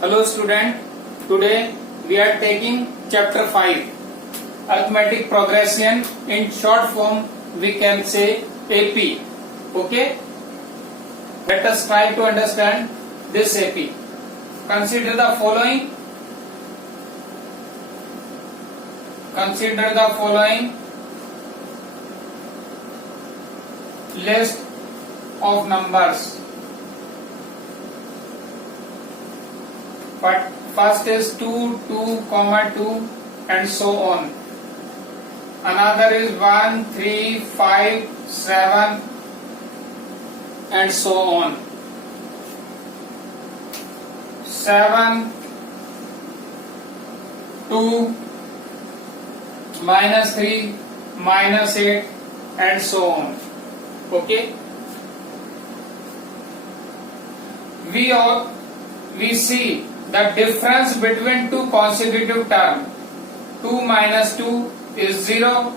Hello student, today we are taking chapter 5 arithmetic progression. In short form we can say AP. Okay, let us try to understand this AP. Consider the following list of numbers. But first is 2, 2, 2 and so on. Another is 1, 3, 5, 7 and so on. 7, 2, -3, -8 and so on. Okay. We see the difference between two consecutive terms. 2 minus 2 is 0,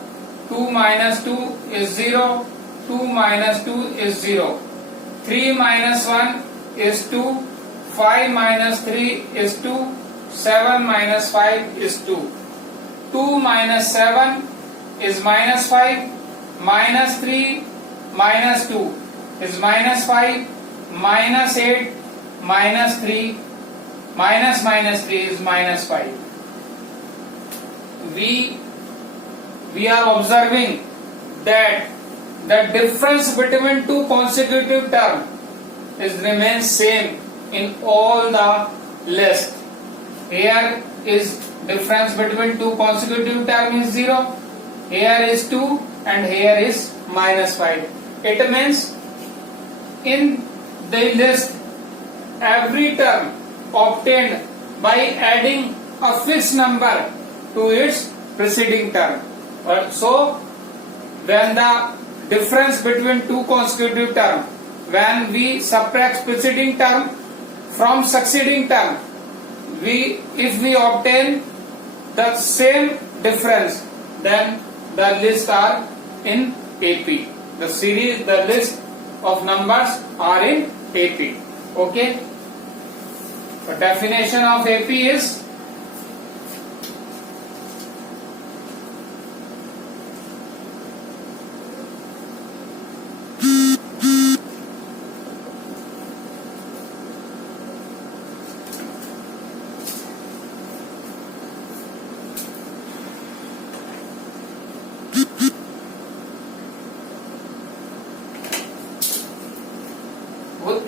2 minus 2 is 0, 2 minus 2 is 0, 3 minus 1 is 2, 5 minus 3 is 2, 7 minus 5 is 2, 2 minus 7 is minus 5, minus 3 minus 2 is minus 5, minus 8 minus 3 minus 3 is minus 5. We are observing that the difference between two consecutive terms remains same in all the list. Here is difference between two consecutive terms is 0, here is 2 and here is minus 5. It means in the list every term obtained by adding a fixed number to its preceding term. So when the difference between two consecutive terms, when we subtract preceding term from succeeding term, if we obtain the same difference, then the lists are in AP. The list of numbers are in AP. Okay. The definition of AP is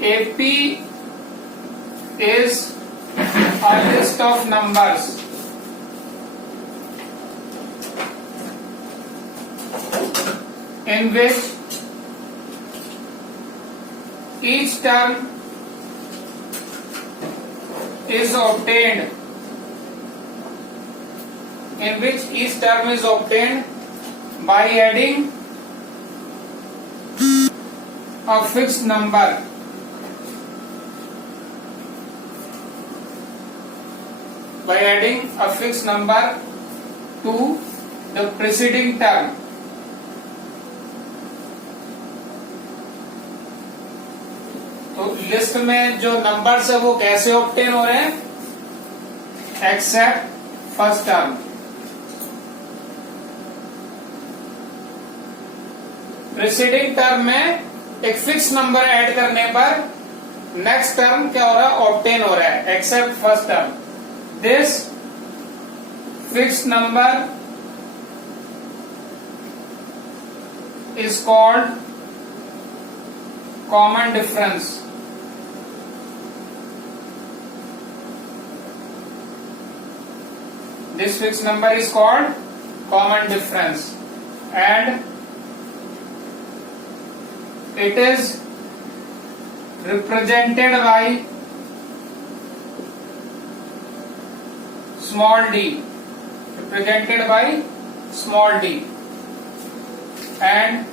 AP is a list of numbers in which each term is obtained by adding a fixed number to the preceding term. तो list में जो numbers है वो कैसे obtain हो रहे हैं? Accept first term. Preceding term में एक फिक्स नंबर ऐड करने पर नेक्स्ट टर्म क्या हो रहा है? ऑब्टेन हो रहा है. Accept first term. This fixed number is called common difference. This fixed number is called common difference, and it is represented by small d, and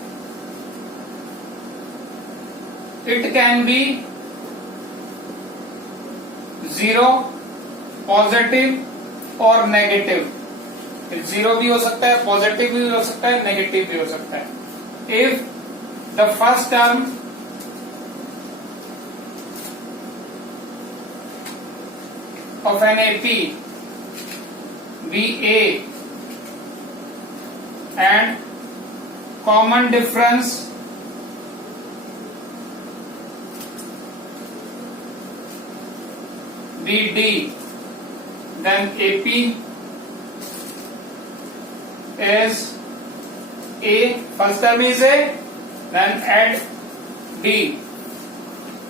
it can be 0, positive और negative. 0 भी हो सकता है, positive भी हो सकता है, negative भी हो सकता है. If the first term of an AP VA and common difference BD, then AP is A, first term is A, then add D,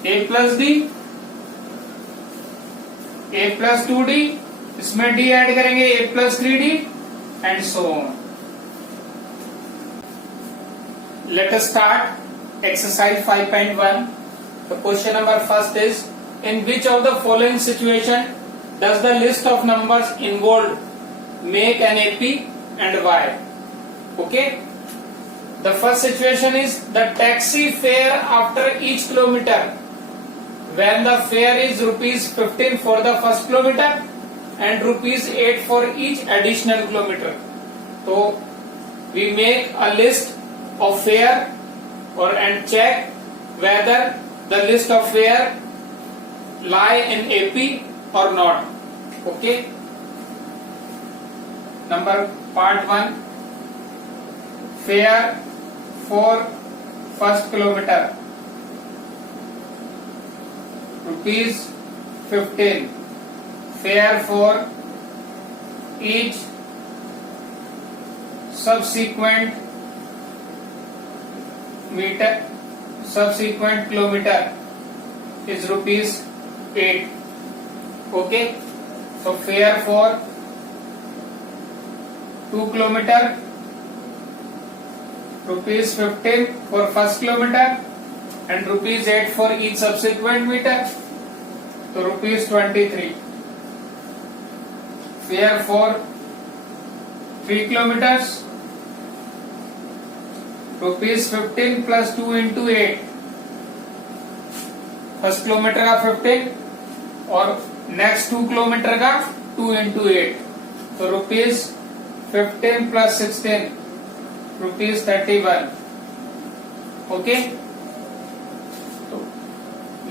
A plus D, A plus 2D, इसमें D add करेंगे A plus 3D and so on. Let us start exercise 5.1. The question number first is, in which of the following situation does the list of numbers involved make an AP and why? Okay. The first situation is the taxi fare after each kilometer, when the fare is rupees 15 for the first kilometer and rupees 8 for each additional kilometer. So we make a list of fare and check whether the list of fare lie in AP or not. Okay. Number part 1, fare for first kilometer rupees 15, fare for each subsequent kilometer is rupees 8. Okay, so fare for 2 kilometer rupees 15 for first kilometer and rupees 8 for each subsequent meter, so rupees 23. Fare for 3 kilometers rupees 15 plus 2 into 8, first kilometre का 15 और next 2 kilometre का 2 into 8, तो rupees 15 plus 16 rupees 31. Okay, तो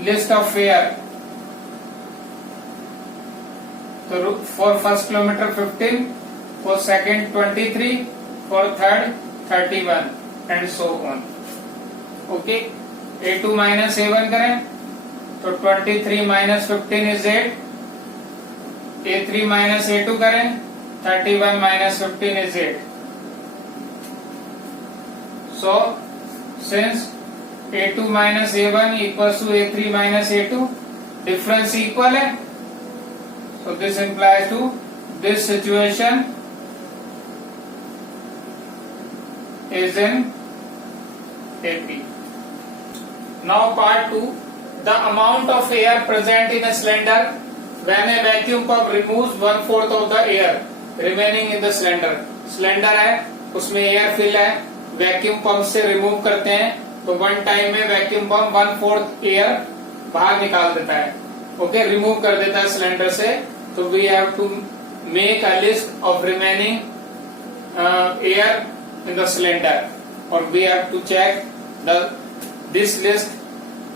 list of fair, तो for first kilometre 15, for second 23, for third 31 and so on. Okay, A2 minus A1 करें तो 23 minus 15 is 8. A3 minus A2 करें, 31 minus 15 is 8. So since A2 minus A1 equal to A3 minus A2, difference equal है, so this implies to this situation is in AP. Now part 2, the amount of air present in a cylinder when a vacuum pump removes 1/4 of the air remaining in the cylinder. Cylinder है, उसमें air fill है, vacuum pump से remove करते हैं तो one time में vacuum pump 1/4 air बाहर निकाल देता है. ओके, रिमूव कर देता है सिलेंडर से. तो we have to make a list of remaining air in the cylinder और we have to check this list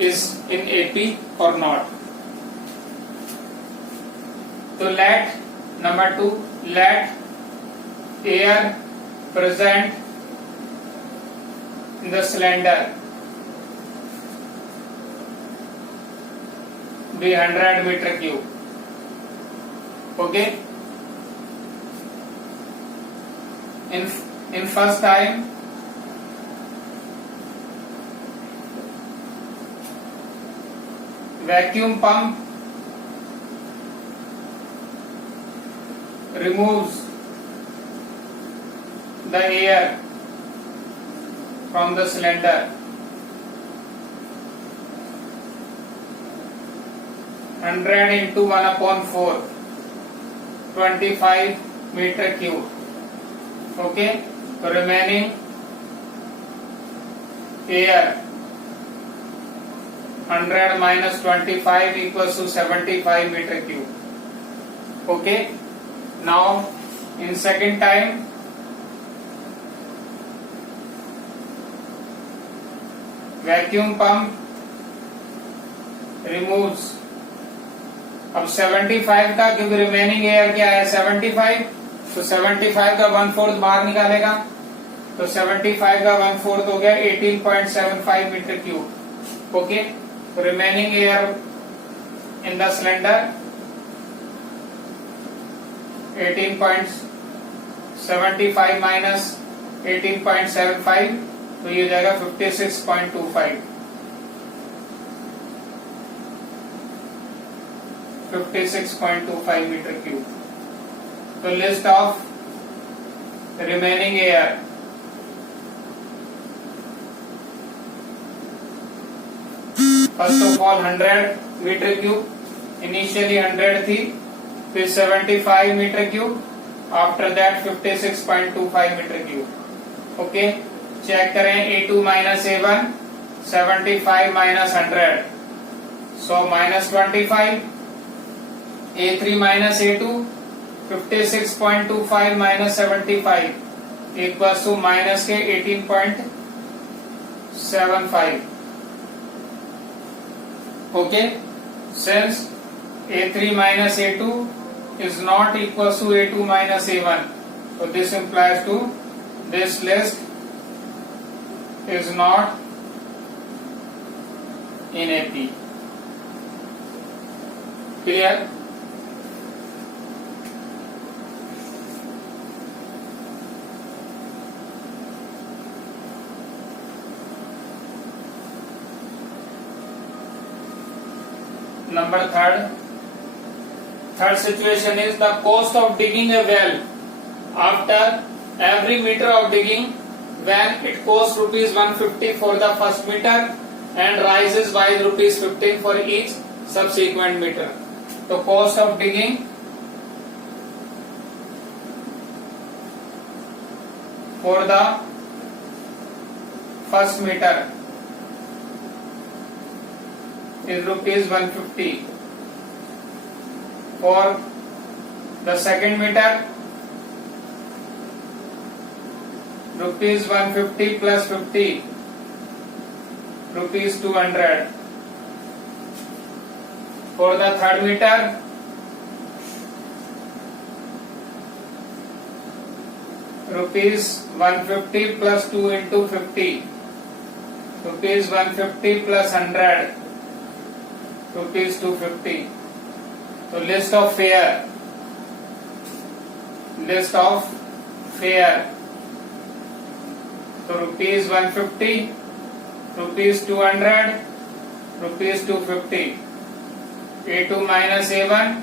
is in AP or not. So let number 2, let air present in the cylinder be 100 meter cube. Okay, in first time vacuum pump removes the air from the cylinder. 100 into 1/4, 25 meter cube. Okay, so remaining air 100 minus 25 equals to 75 meter cube. Okay, now in second time vacuum pump removes अब 75 का remaining air क्या है 75, तो 75 का 1/4 बाहर निकालेगा, तो 75 का 1/4 हो गया 18.75 मीटर क्यूब। ओके, तो remaining air in the cylinder 18.75 minus 18.75, तो ये जाएगा 56.25 56.25 मीटर क्यूब। तो list of remaining air, first of all 100 metre cube, initially 100 थी, फिर 75 metre cube, after that 56.25 metre cube. Okay, check करें A2 minus A1, 75 minus 100, so minus 25, A3 minus A2, 56.25 minus 75 equals to minus के 18.75। Okay, since A3 minus A2 is not equals to A2 minus A1, so this implies to this list is not in AP. Clear? Number third situation is the cost of digging a well. After every meter of digging, when it costs rupees 150 for the first meter and rises by rupees 15 for each subsequent meter. So cost of digging for the first meter is rupees 150. For the second meter, rupees 150 plus 50, rupees 200. For the third meter, rupees 150 plus 2 into 50, rupees 150 plus 100, rupees 250. So list of fare, so rupees 150, rupees 200, rupees 250. A2 minus A1,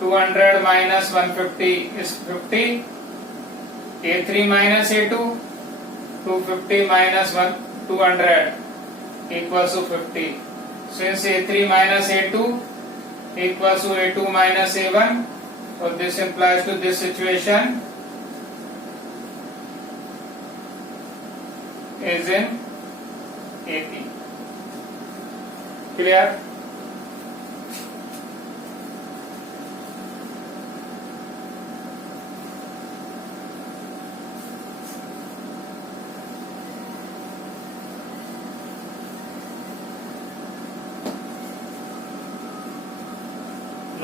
200 minus 150 is 50. A3 minus A2, 250 minus 200 equals to 50. Since A3 minus A2 equals to A2 minus A1, so this implies to this situation is in AP. Clear?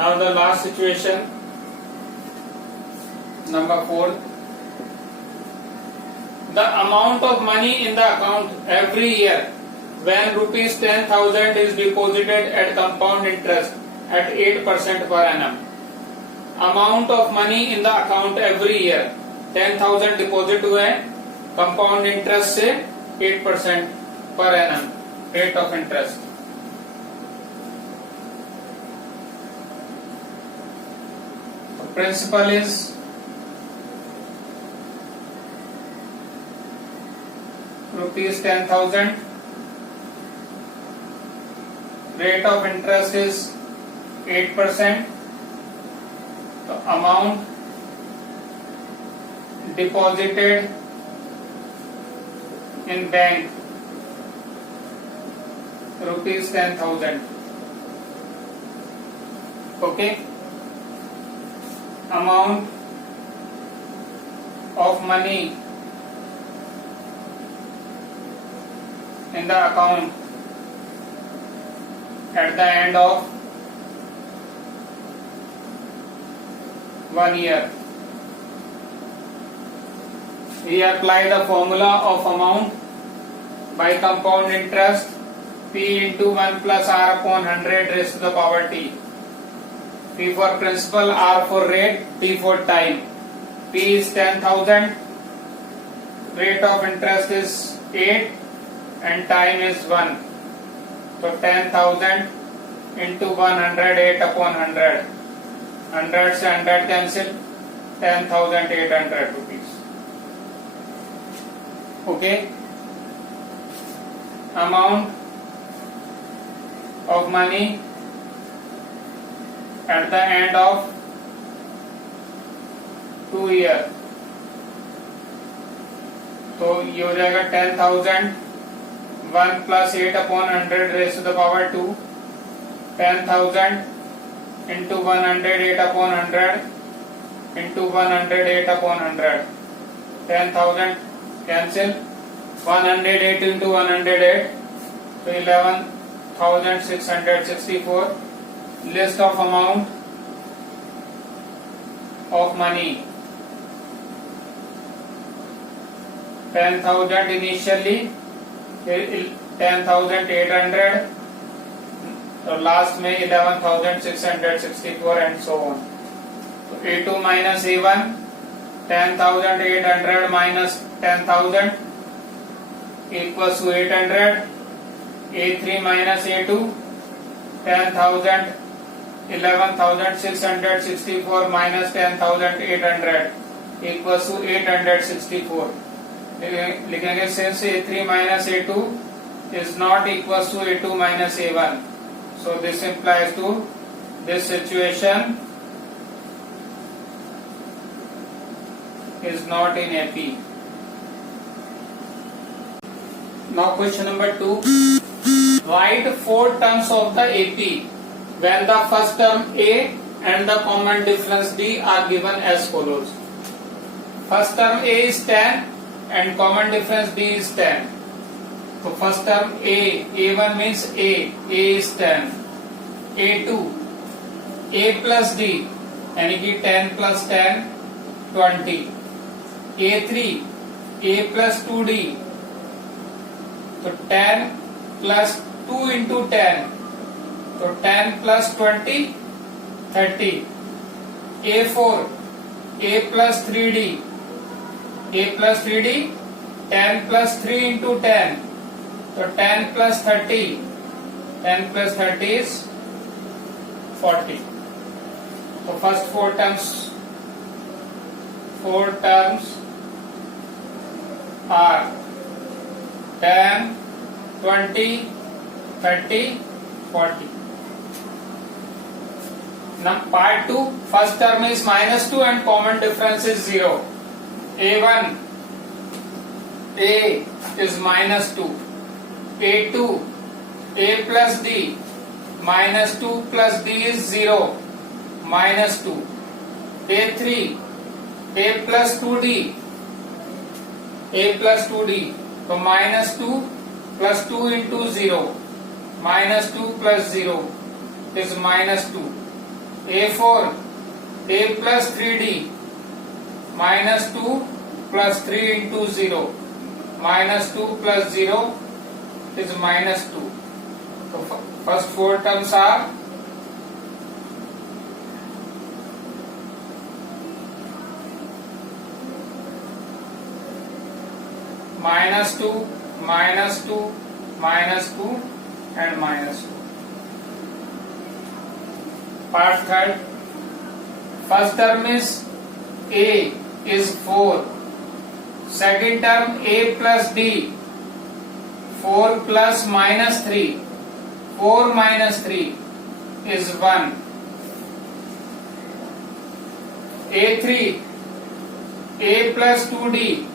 Now the last situation, number 4. The amount of money in the account every year when rupees 10,000 is deposited at compound interest at 8% per annum. Amount of money in the account every year, 10,000 deposit हुए, compound interest से 8% per annum rate of interest. Principal is rupees 10,000. Rate of interest is 8%. The amount deposited in bank rupees 10,000. Okay. Amount of money in the account at the end of 1 year. We apply the formula of amount by compound interest, P into 1 plus R upon 100 raised to the power T. P for principal, R for rate, T for time. P is 10,000, rate of interest is 8 and time is 1. So 10,000 into 100, 8 upon 100. 100 से 100 cancel, 10,800 rupees. Okay. Amount of money at the end of 2 years. तो ये हो जाएगा 10,000, 1 plus 8 upon 100 raised to the power 2. 10,000 into 100, 8 upon 100 into 100, 8 upon 100. 10,000 cancel. 108 into 108, so 11,664. List of amount of money. 10,000 initially, 10,800, so last में 11,664 and so on. So A2 minus A1, 10,800 minus 10,000 equals to 800. A3 minus A2, 10,000, 11,664 minus 10,800 equals to 864. लिखेंगे since A3 minus A2 is not equals to A2 minus A1. So this implies to this situation is not in AP. Now question number 2. Write 4 terms of the AP when the first term A and the common difference D are given as follows. First term A is 10 and common difference D is 10. So first term A1 means A is 10. A2, A plus D, यानी कि 10 plus 10, 20. A3, A plus 2D, so 10 plus 2 into 10, so 10 plus 20, 30. A4, A plus 3D, A plus 3D, 10 plus 3 into 10, so 10 plus 30, 10 plus 30 is 40. So first 4 terms are 10, 20, 30, 40. Now part 2, first term is minus 2 and common difference is 0. A1, A is minus 2. A2, A plus D, minus 2 plus D is 0, minus 2. A3, A plus 2D, A plus 2D, so minus 2 plus 2 into 0, minus 2 plus 0 is minus 2. A4, A plus 3D, minus 2 plus 3 into 0, minus 2 plus 0 is minus 2. So first 4 terms are minus 2, minus 2, minus 2 and minus 2. Part 3rd, first term is A is 4. Second term A plus D, 4 plus minus 3, 4 minus 3 is 1. A3, A plus 2D,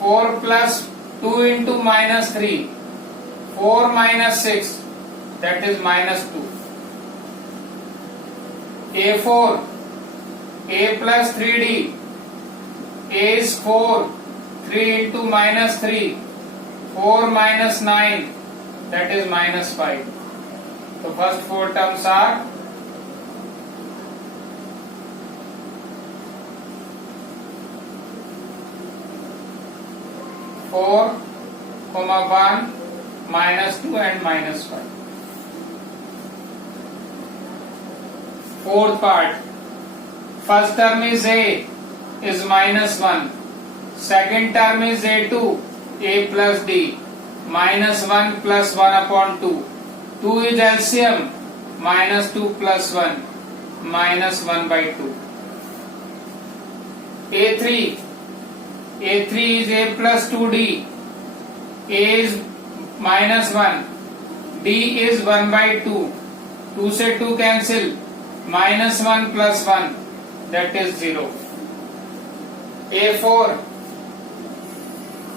4 plus 2 into minus 3, 4 minus 6, that is minus 2. A4, A plus 3D, A is 4, 3 into minus 3, 4 minus 9, that is minus 5. So first 4 terms are 4, 1, -2 and -1. Fourth part. First term is A is -1. Second term is A2, A plus D, -1 plus 1 upon 2. 2 is LCM, -2 plus 1, -1 by 2. A3 is A plus 2D. A is -1, D is 1 by 2. 2 से 2 cancel, -1 plus 1, that is 0. A4,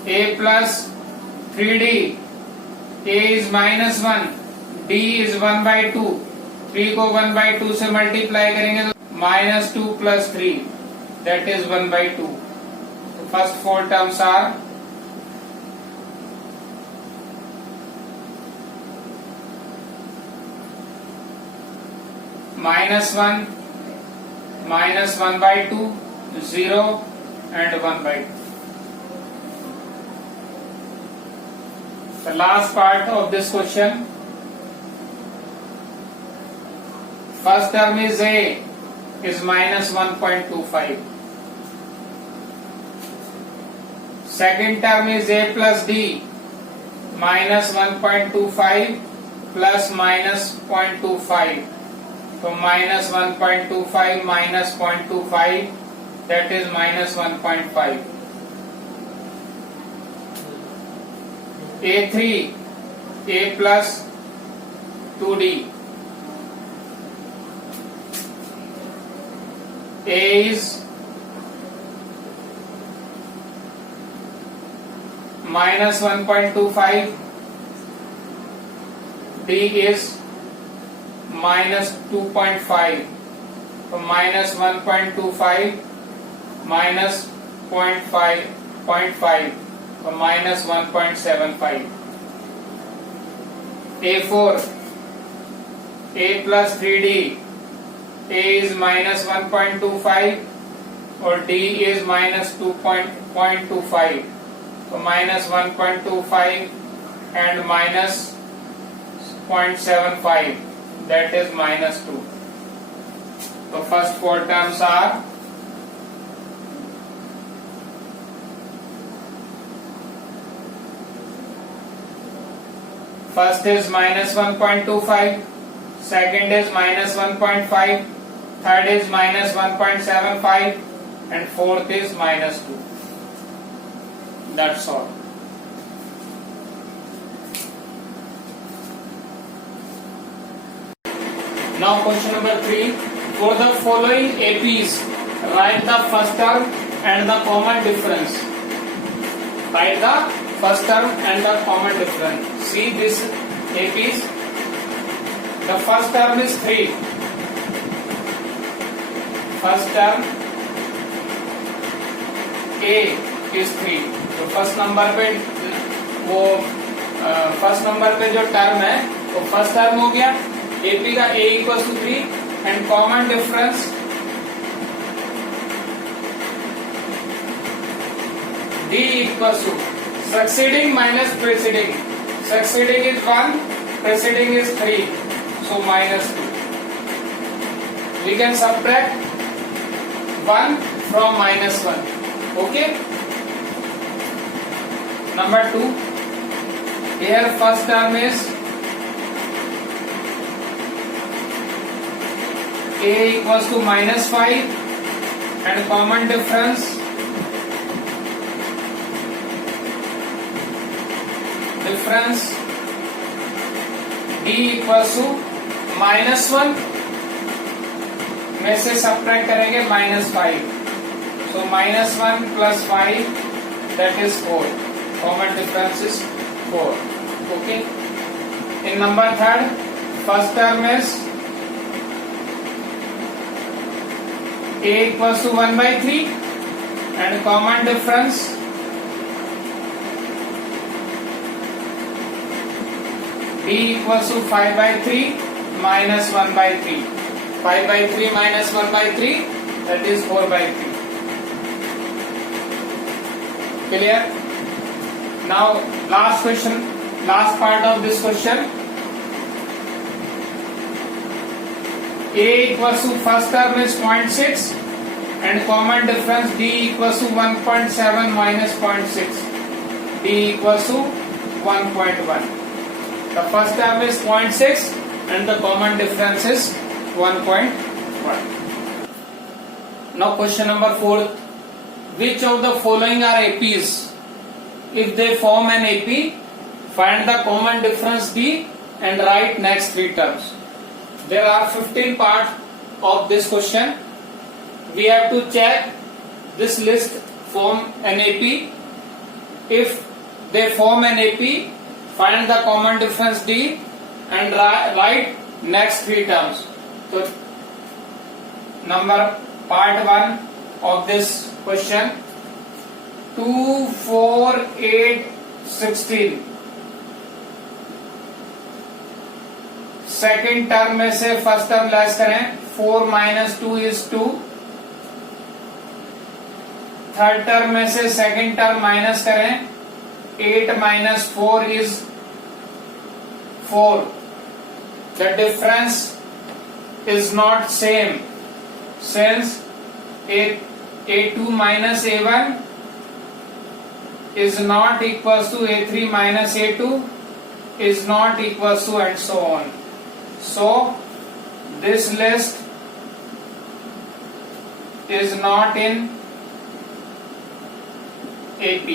A plus 3D. A is -1, D is 1 by 2. 3 को 1 by 2 से multiply करेंगे तो -2 plus 3, that is 1 by 2. So first 4 terms are -1, -1 by 2, 0 and 1 by 2. The last part of this question. First term is A is -1.25. Second term is A plus D, -1.25 plus -0.25. So -1.25 minus 0.25, that is -1.5. A3, A plus 2D. A is -1.25, D is -2.5. So -1.25 minus 0.5, so -1.75. A4, A plus 3D. A is -1.25 or D is -2.25. So -1.25 and -0.75, that is -2. So first 4 terms are first is -1.25, second is -1.5, third is -1.75 and fourth is -2. That's all. Now question number 3. For the following APs, write the first term and the common difference. Write the first term and the common difference. See this APs. The first term is 3. First term A is 3. तो first number पे वो first number पे जो term है वो first term हो गया. AP का A equal to 3 and common difference D equal to succeeding minus preceding. Succeeding is 1, preceding is 3, so -2. We can subtract 1 from -1. Okay. Number 2. Here first term is A equals to -5 and common difference D equals to -1 में से subtract करेंगे -5. So -1 plus 5, that is 4. Common difference is 4. Okay. In number 3, first term is A equals to 1 by 3 and common difference D equals to 5 by 3 minus 1 by 3. 5 by 3 minus 1 by 3, that is 4 by 3. Clear? Now last question, last part of this question. A equals to first term is 0.6 and common difference D equals to 1.7 minus 0.6. D equals to 1.1. The first term is 0.6 and the common difference is 1.1. Now question number 4. Which of the following are APs? If they form an AP, find the common difference D and write next three terms. There are 15 parts of this question. We have to check this list form an AP. If they form an AP, find the common difference D and write next three terms. So part 1 of this question, 2, 4, 8, 16. Second term में से first term less करें, 4 minus 2 is 2. Third term में से second term minus करें, 8 minus 4 is 4. The difference is not same since A2 minus A1 is not equals to A3 minus A2 is not equals to, and so on. So this list is not in AP.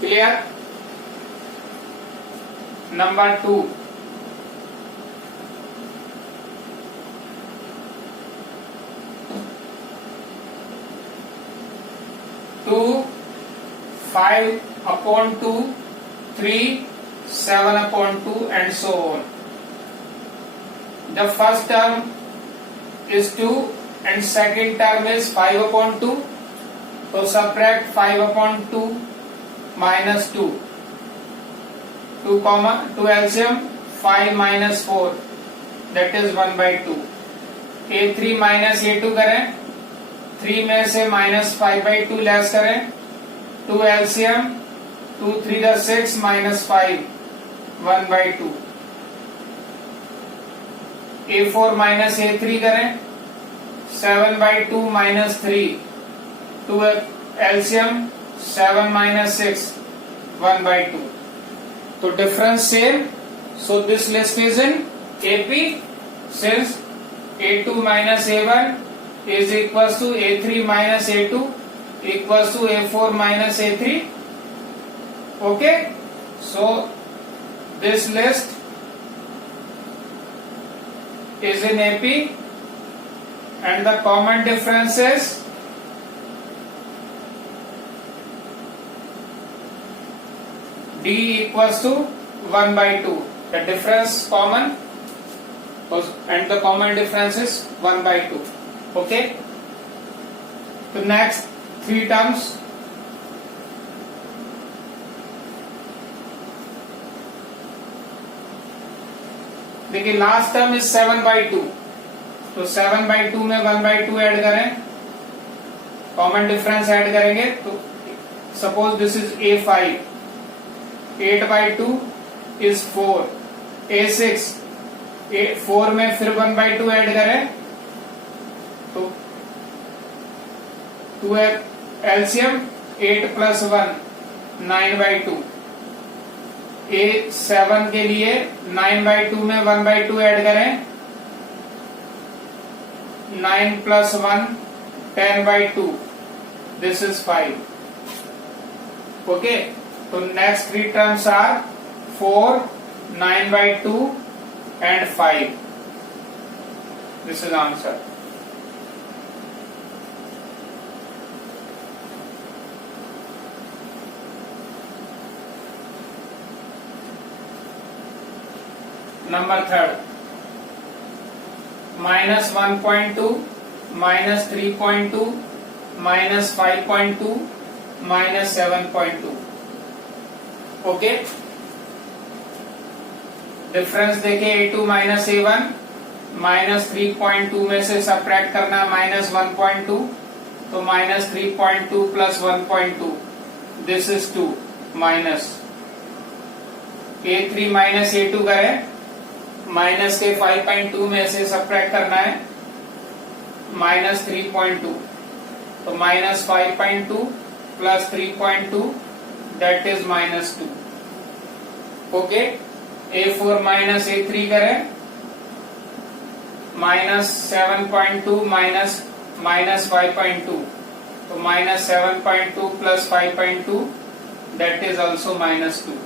Clear? Number 2. Two, 5 upon 2, 3, 7 upon 2, and so on. The first term is 2 and second term is 5 upon 2. So subtract 5 upon 2 minus 2. 2 LCM, 5 minus 4, that is 1 by 2. A3 minus A2 करें, 3 में से minus 5 by 2 less करें, 2 LCM, 2 3 the 6 minus 5, 1 by 2. A4 minus A3 करें, 7 by 2 minus 3, 2 LCM, 7 minus 6, 1 by 2. तो difference same. So this list is in AP since A2 minus A1 is equals to A3 minus A2 equals to A4 minus A3. Okay, so this list is in AP and the common difference is D equals to 1 by 2. The difference common and the common difference is 1 by 2. Okay, so next three terms. देखिए last term is 7 by 2. तो 7 by 2 में 1 by 2 add करें, common difference add करेंगे तो suppose this is A5, 8 by 2 is 4, A6, 4 में फिर 1 by 2 add करें तो 2 LCM, 8 plus 1, 9 by 2. A7 के लिए 9 by 2 में 1 by 2 ऐड करें, 9 plus 1, 10 by 2. This is 5. Okay, so next three terms are 4, 9 by 2 and 5. This is answer. Number 3rd, minus 1.2, minus 3.2, minus 5.2, minus 7.2. Okay, difference देखे A2 minus A1, minus 3.2 में से subtract करना minus 1.2, तो minus 3.2 plus 1.2, this is 2 minus A3 minus A2 करें, minus के 5.2 में से subtract करना है माइनस 3.2, तो minus 5.2 plus 3.2 that is minus 2. Okay. A4 minus A3 करें, माइनस 7.2 माइनस 5.2, तो minus 7.2 plus 5.2 that is also minus 2.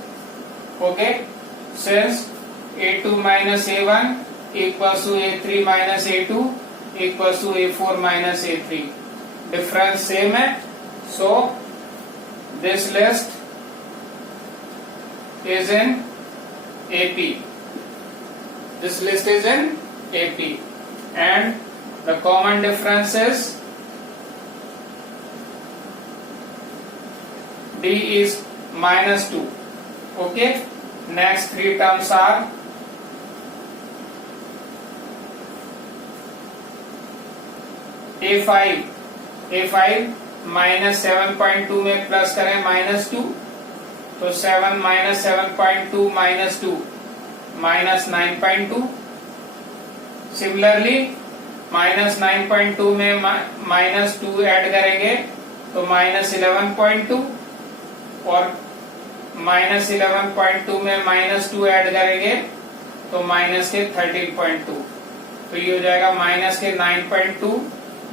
Okay. Since A2 minus A1 equals to A3 minus A2 equals to A4 minus A3. Difference same है. So this list is in AP. This list is in AP, and the common difference is D is minus 2. Okay. Next three terms are A5 minus 7.2 में plus करें minus 2, तो 7 minus 7.2 minus 2 minus 9.2. Similarly minus 9.2 में minus 2 add करेंगे तो minus 11.2, और minus 11.2 में minus 2 add करेंगे तो माइनस के 13.2. तो ये हो जाएगा माइनस के 9.2,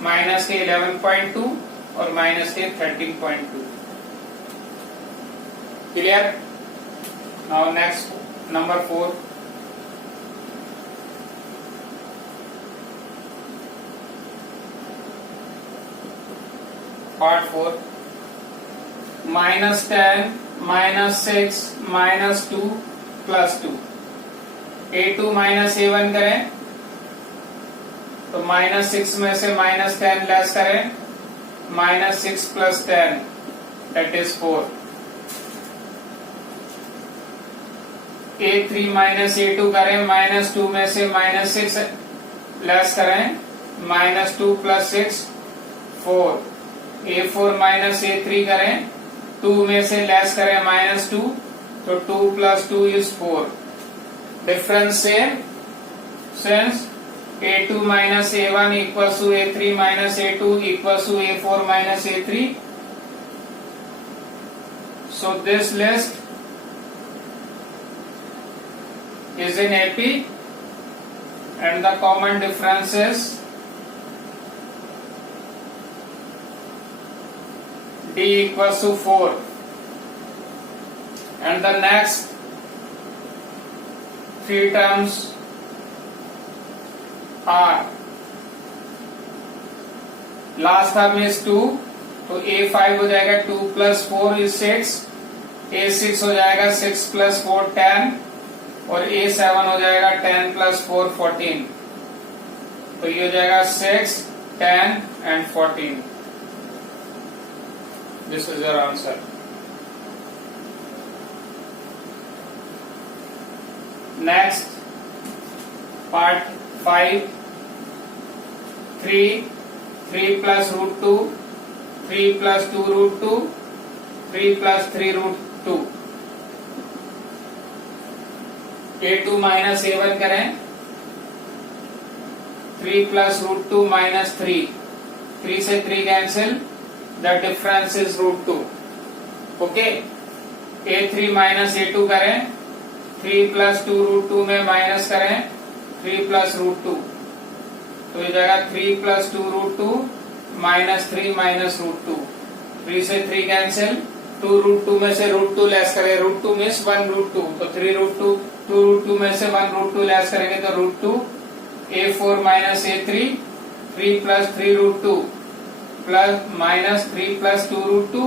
माइनस के 11.2 और माइनस के 13.2. Clear? Now next number 4. Part 4. Minus 10 minus 6 minus 2 plus 2. A2 minus A1 करें तो माइनस 6 में से माइनस 10 लेस करें, minus 6 plus 10 that is 4. A3 minus A2 करें, माइनस 2 में से माइनस 6 लेस करें, minus 2 plus 6 4. A4 minus A3 करें, 2 में से लेस करें माइनस 2, तो 2 plus 2 is 4. Difference same. Since A2 minus A1 equals to A3 minus A2 equals to A4 minus A3. So this list is in AP, and the common difference is D equals to 4. And the next three terms are, last term is 2, तो A5 हो जाएगा 2 plus 4 is 6, A6 हो जाएगा 6 plus 4 10, और A7 हो जाएगा 10 plus 4 14. तो ये हो जाएगा 6 10 and 14. This is your answer. Next part 5. 3 plus root 2, 3 plus 2 root 2, 3 plus 3 root 2. A2 minus A1 करें, 3 plus root 2 minus 3, 3 से 3 cancel, the difference is root 2. Okay. A3 minus A2 करें, 3 plus 2 root 2 में minus करें 3 plus root 2, तो ये जाएगा 3 plus 2 root 2 minus 3 minus root 2. 3 से 3 cancel, 2 root 2 में से रूट 2 लेस करें, रूट 2 मीन्स 1 रूट 2, तो 3 रूट 2, 2 रूट 2 में से 1 रूट 2 लेस करेंगे तो root 2. A4 minus A3, 3 plus 3 root 2 plus minus 3 plus 2 root 2,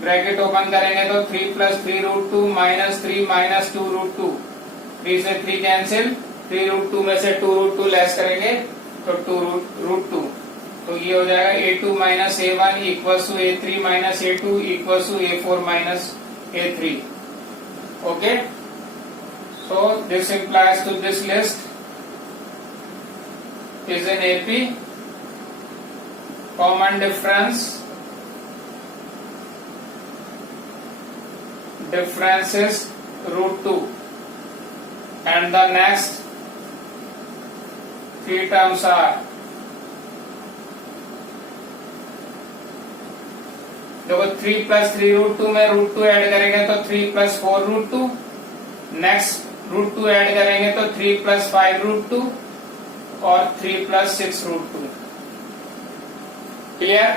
bracket open करेंगे तो 3 plus 3 root 2 minus 3 minus 2 root 2. 3 से 3 कैंसिल, 3 रूट 2 में से 2 रूट 2 लेस करेंगे तो 2 रूट 2. तो ये हो जाएगा A2 minus A1 equals to A3 minus A2 equals to A4 minus A3. Okay. So this implies to this list is an AP. Common difference difference is root 2, and the next three terms are, देखो 3 plus 3 root 2 में root 2 add करेंगे तो 3 plus 4 root 2, next root 2 add करेंगे तो 3 plus 5 root 2 और 3 plus 6 root 2. Clear?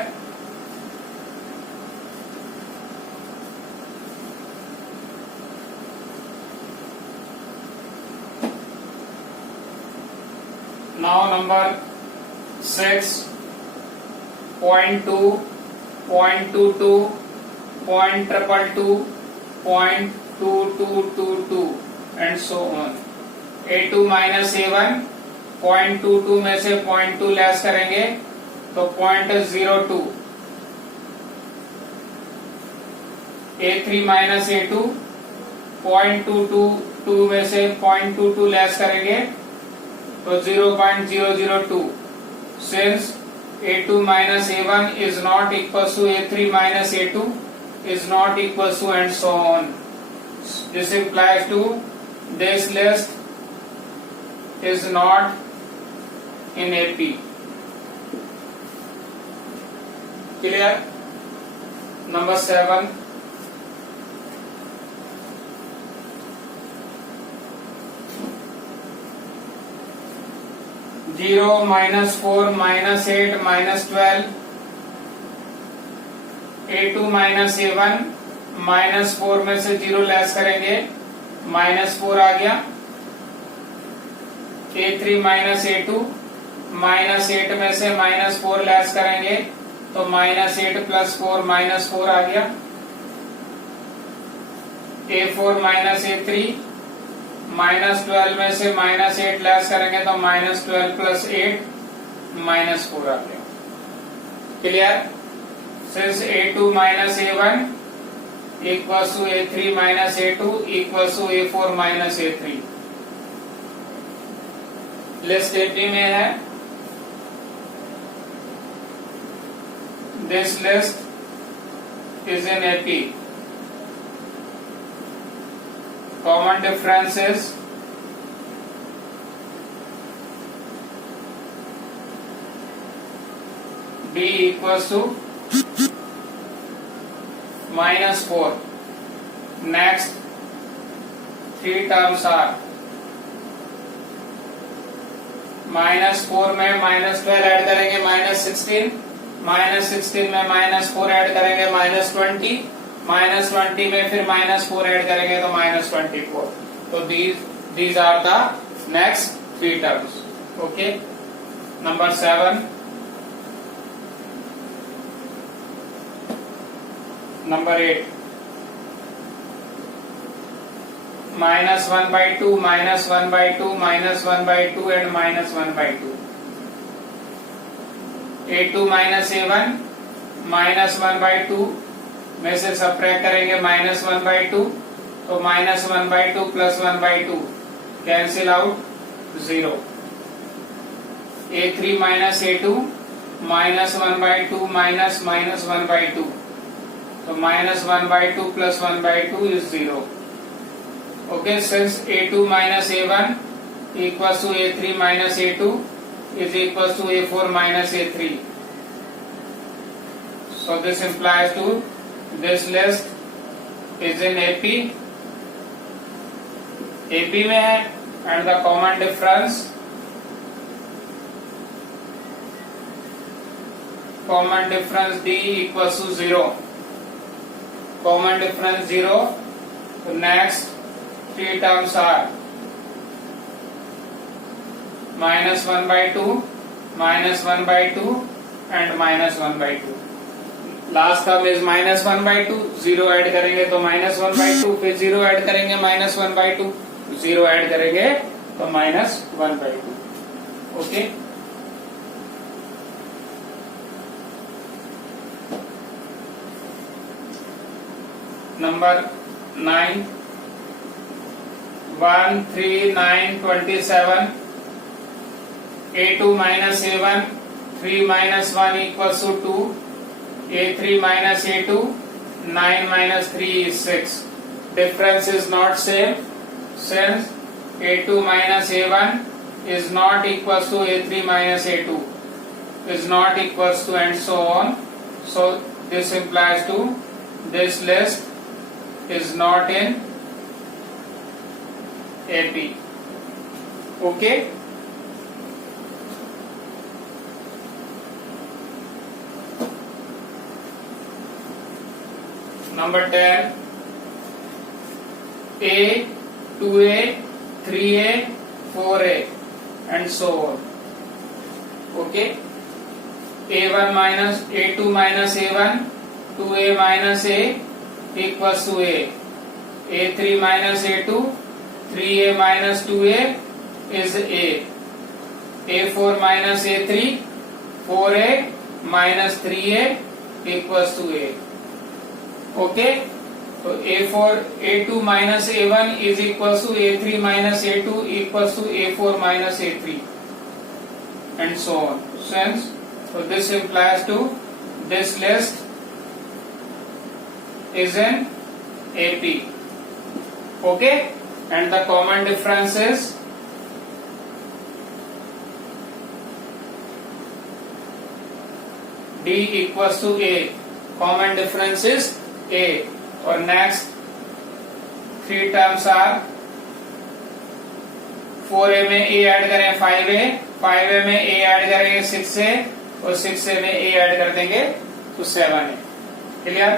Now number 6, 0.2, 0.22, 0.222, 0.2222 and so on. A2 minus A1, 0.22 में से 0.2 less करेंगे तो 0.02. A3 minus A2, 0.222 में से 0.22 लेस करेंगे तो 0.002. Since A2 minus A1 is not equal to A3 minus A2 is not equal to and so on. This implies to this list is not in AP. Clear? Number 7. Zero, -4, -8, -12. A2 minus A1, -4 में से 0 less करेंगे, -4 आ गया. A3 minus A2, -8 में से -4 less करेंगे तो -8 plus 4 -4 आ गया. A4 minus A3, -12 में से -8 लेस करेंगे तो -12 plus 8 -4 आ गया. Clear? Since A2 minus A1 equals to A3 minus A2 equals to A4 minus A3. List AP में है. This list is in AP. Common difference is B equals to -4. Next three terms are -4 में -12 add करेंगे -16, -16 में -4 add करेंगे -20, -20 में फिर -4 add करेंगे तो -24. तो these are the next three terms. Okay. Number 7. Number 8. -1/2, -1/2, -1/2 and -1/2. A2 minus A1, -1/2 में से सबट्रैक्ट करेंगे -1/2 तो -1/2 plus 1/2 cancel out 0. A3 minus A2, -1/2 minus -1/2 तो -1/2 plus 1/2 is 0. Okay, since A2 minus A1 equals to A3 minus A2 is equals to A4 minus A3. So this implies to this list is in AP. AP में है and the common difference D equals to 0. Common difference 0. So next three terms are -1/2, -1/2 and -1/2. Last term is -1/2. 0 add करेंगे तो -1/2, फिर 0 add करेंगे -1/2, 0 add करेंगे तो -1/2. Okay. Number 9. 1, 3, 9, 27. A2 minus A1, 3 minus 1 equals to 2. A3 minus A2, 9 minus 3 is 6. difference is not same, since A2 minus A1 is not equals to A3 minus A2 is not equals to, and so on. So this implies to this list is not in AP. Okay. Number 10, A, 2A, 3A, 4A, and so on. Okay. A1 minus A2 minus A1, 2A minus A equals to A. A3 minus A2, 3A minus 2A is A. A4 minus A3, 4A minus 3A equals to A. Okay. So A2 minus A1 is equals to A3 minus A2 equals to A4 minus A3, and so on. Since so this implies to this list is in AP. Okay, and the common difference is D equals to A. Common difference is A. और next three terms are 4A में A add करें 5A, 5A में A add करेंगे 6A, और 6A में A add कर देंगे तो 7A. Clear?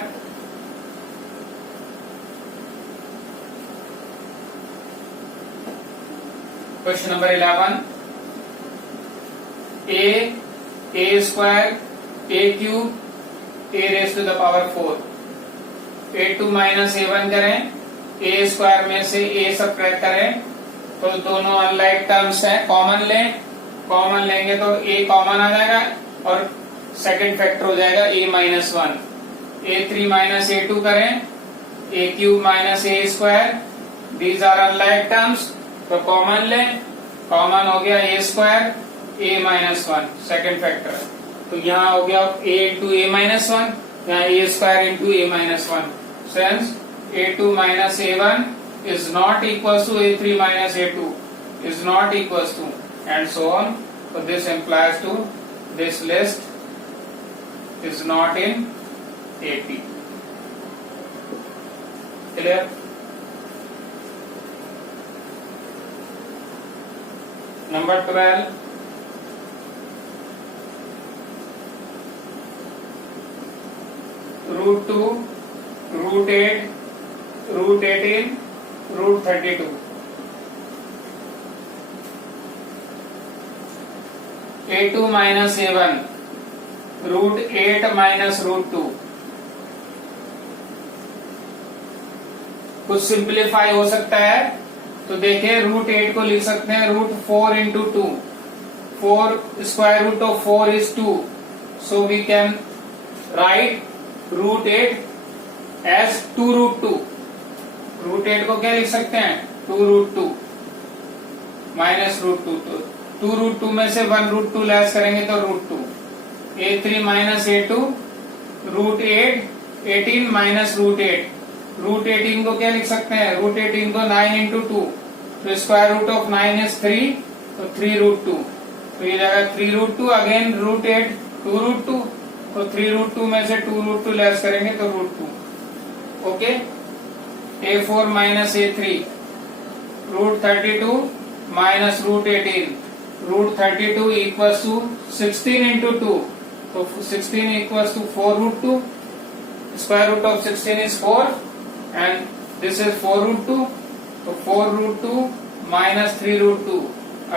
Question number 11, A square A cube A raise to the power 4. A2 minus A1 करें, A स्क्वायर में से A सबट्रैक्ट करें तो दोनों अनलाइक टर्म्स हैं, कॉमन लें. कॉमन लेंगे तो A कॉमन आ जाएगा और सेकंड फैक्टर हो जाएगा A minus 1. A3 minus A2 करें, A cube minus A square, these are unlike terms, तो कॉमन लें. कॉमन हो गया A square A minus 1 second factor. तो यहाँ हो गया A इंटू A माइनस 1, यहाँ A square into A minus 1. Since A2 minus A1 is not equals to A3 minus A2 is not equals to, and so on. So this implies to this list is not in AP. Clear? Number 12. Root 2, root 8, root 18, root 32. A2 minus A1, root 8 minus root 2. कुछ simplify हो सकता है तो देखिए root 8 को लिख सकते हैं root 4 into 2. 4 square root of 4 is 2. So we can write root 8 as 2 root 2. Root 8 को क्या लिख सकते हैं 2 रूट 2 माइनस रूट 2. तो 2 रूट 2 में से 1 रूट 2 लेस करेंगे तो root 2. A3 minus A2 root 8 18 minus root 8. Root 18 को क्या लिख सकते हैं रूट 18 को 9 इंटू 2. तो स्क्वायर रूट ऑफ 9 इज 3, तो 3 रूट 2. तो ये जाएगा 3 रूट 2 अगेन रूट 8 2 रूट 2. तो 3 रूट 2 में से 2 रूट 2 लेस करेंगे तो root 2. Okay. A4 minus A3 root 32 minus root 18. Root 32 equals to 16 into 2. तो 16 equals to 4 root 2. Square root of 16 is 4 and this is 4 root 2. तो 4 root 2 minus 3 root 2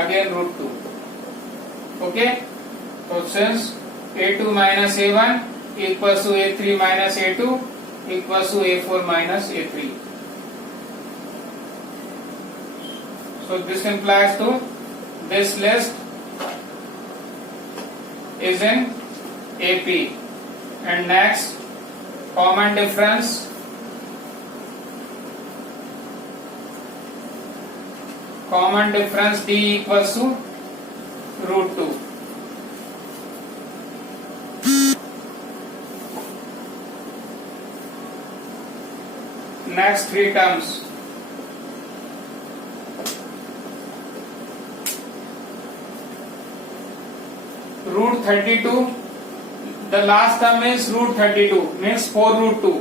again root 2. Okay. तो since A2 minus A1 equals to A3 minus A2 equals to A4 minus A3. So this implies to this list is in AP. And next, common difference. Common difference D equals to root 2. next three terms. Root 32, the last term is root 32, means 4 root 2.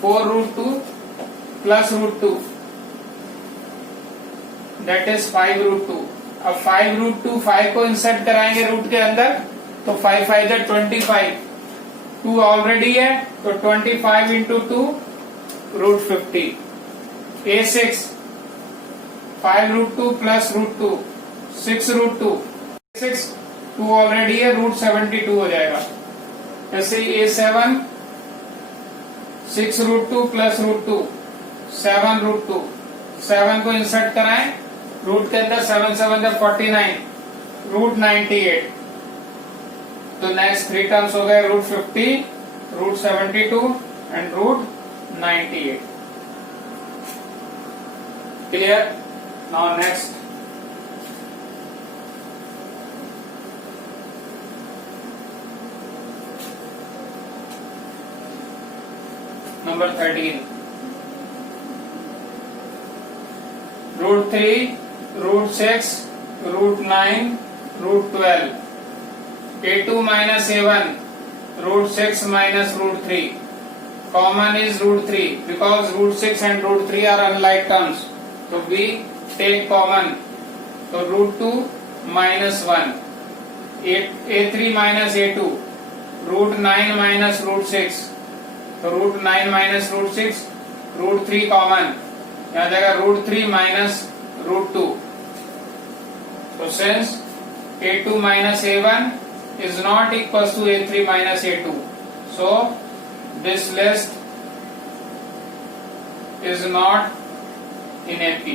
4 root 2 plus root 2, that is 5 root 2. अब 5 root 2, 5 को insert कराएंगे root के अंदर, तो 5 5 जा 25, 2 already है, तो 25 into 2 root 50. A6, 5 root 2 plus root 2, 6 root 2. 6, 2 already है, रूट 72 हो जाएगा. ऐसे ही A7, 6 root 2 plus root 2, 7 root 2. 7 को इंसर्ट कराएं रूट के अंदर, 7 7 जा 49, रूट 98. तो नेक्स्ट थ्री टर्म्स हो गए root 50, root 72 and root 98. Clear? Now next number 13. Root 3, root 6, root 9, root 12. A2 minus A1, root 6 minus root 3. Common is root 3 because root 6 and root 3 are unlike terms. So we take common. So root 2 minus 1. A3 minus A2. Root 9 minus root 6. So root 9 minus root 6. Root 3 common. यहाँ जाएगा root 3 minus root 2. So since A2 minus A1 is not equals to A3 minus A2, so this list is not in AP.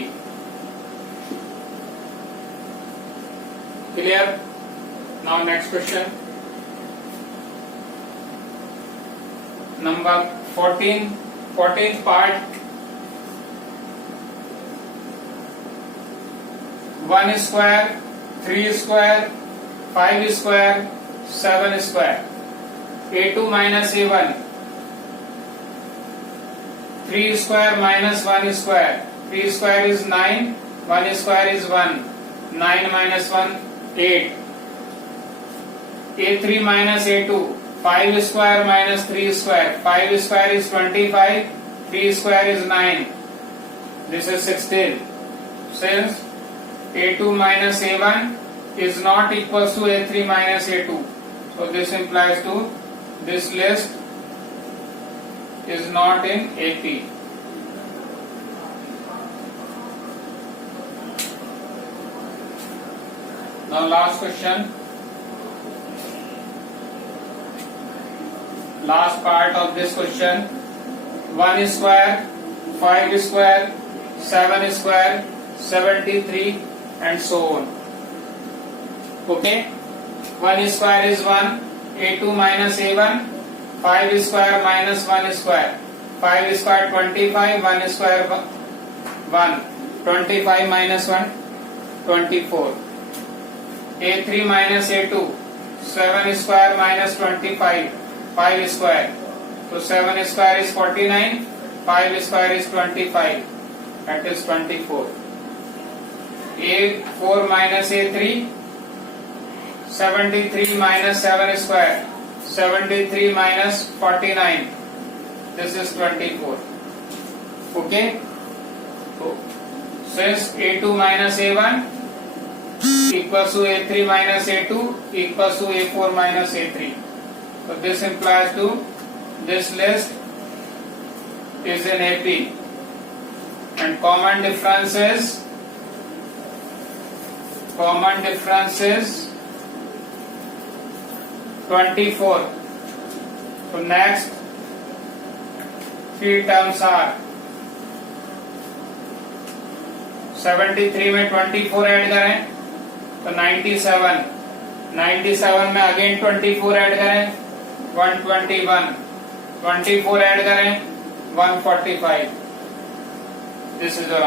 Clear? Now next question. Number 14, 14th part. 1 square, 3 square, 5 square, 7 square. A2 minus A1. 3 square minus 1 square. 3 square is 9. 1 square is 1. 9 minus 1, 8. A3 minus A2. 5 square minus 3 square. 5 square is 25. 3 square is 9. This is 16. Since A2 minus A1 is not equals to A3 minus A2. So this implies to this list is not in AP. Now last question. Last part of this question. 1 square, 5 square, 7 square, 73 and so on. Okay, 1 square is 1, A2 minus A1, 5 square minus 1 square, 5 square 25, 1 square 1, 25 minus 1, 24. A3 minus A2, 7 square minus 25, 5 square. So 7 square is 49, 5 square is 25, that is 24. A4 minus A3, 73 minus 7 square, 73 minus 49, this is 24. Okay, so since A2 minus A1 equals to A3 minus A2 equals to A4 minus A3, so this implies to this list is in AP, and common difference is 24. So next three terms are 73 में 24 add करें तो 97, 97 में again 24 add करें 121, 24 add करें 145. This is